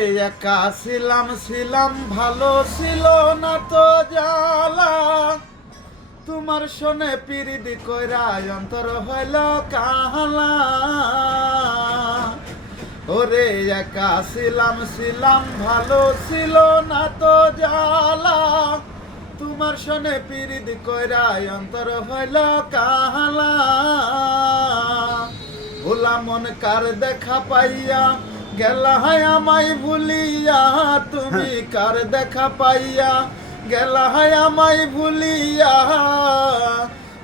একা ছিলাম ভালো ছিল না তো জ্বালা, তোমার শোনে পিরিদি কইরা অন্তর হইল কালা। ওরে একা ছিলাম ভালো ছিল না তো জ্বালা, তোমার শোনে পিরিদি কইরা অন্তর হইল কালা। ভোলা মন কার দেখা পাইয়া গেলা হায় আমায় ভুলিয়া, তুমি কার দেখা পাইয়া গেলা হায় আমায় ভুলিয়া।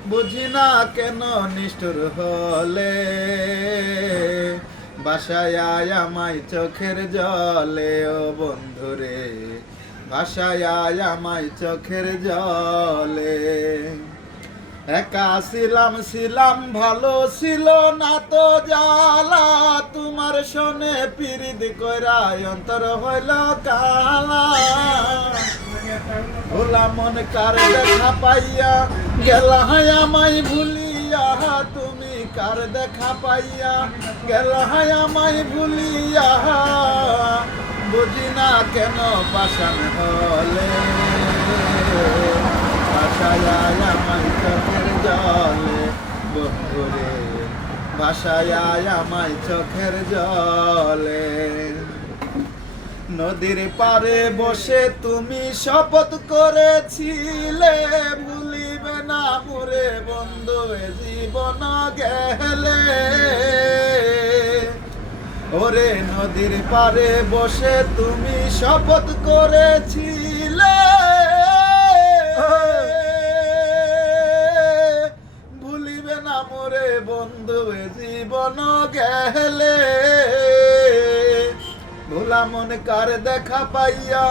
বুঝি না কেন নিষ্ঠুর হলে, বাসায় আয় আমায় চোখের জলে। ও বন্ধুরে বাসায় আয় আমায় চোখের জলে। একা ছিলাম ভালো ছিল না তো জ্বালা, তোমার শোনে পিরিদ কইরা অন্তর হইল কালা। ভোলা মন কার দেখা পাইয়া গেলা হায় আমায় ভুলিয়া, তুমি কার দেখা পাইয়া গেলা হায় আমায় ভুলিয়া। বুঝি না কেন পাষাণ হলে, বাসায় আয় আমায় চোখের জলে। বন্ধুরে বাসায় আয় আমায় চোখের জলে। নদীর পারে বসে তুমি শপথ করেছিলে, ভুলিবে না মোরে বন্ধু এ জীবন গেলে। ওরে নদীর পারে বসে তুমি শপথ করেছিলে, ভুলিবে না মোরে বন্ধু এ জীবন গেলে। ভোলা মন কার দেখা পাইয়া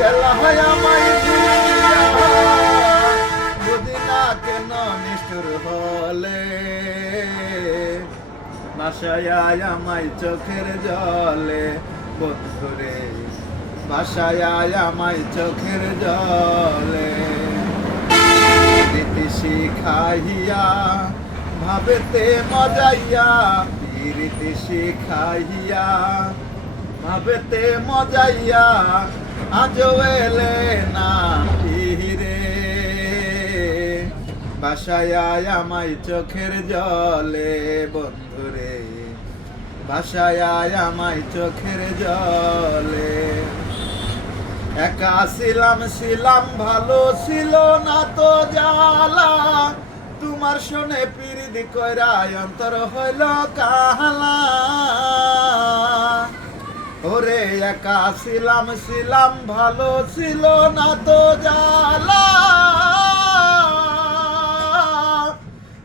গেলা হয় আমায় ভুলিয়া, বুঝি না কেন নিষ্ঠুর হলে। বাসায় আয় আমায় চোখের জলে। বন্ধুরে বাসায় আয় আমায় চোখের জলে। রীতি শিখাইয়া ভাবেতে মজাইয়া, রীতি শিখাইয়া ভাবেতে মজাইয়া, আজও এলে না ফিরে। বাসায় আয় আমায় চোখের জলে। বন্ধুরে বাসায় আয় আমায় চোখের জলে। একা ছিলাম ভালো ছিল না তো জ্বালা, তোমার শোনে পিরিদি কইরা অন্তর হইল কালা। ওরে একা ছিলাম ভালো ছিল না তো জ্বালা,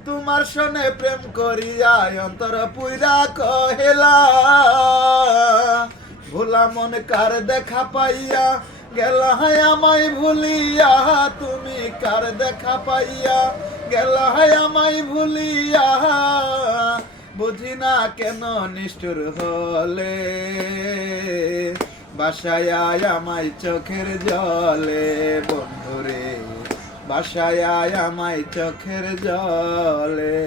তোমার শোনে প্রেম করিয়া অন্তর পুইরা কহিলা। ভোলা মন কার দেখা পাইয়া গেলা হায় আমায় ভুলিয়া, তুমি কার দেখা পাইয়া গেলা হায় আমায় ভুলিয়া। বুঝি না কেন নিষ্ঠুর হলে, বাসায় আয় আমায় চোখের জলে। বন্ধুরে বাসায় আয় আমায় চোখের জলে।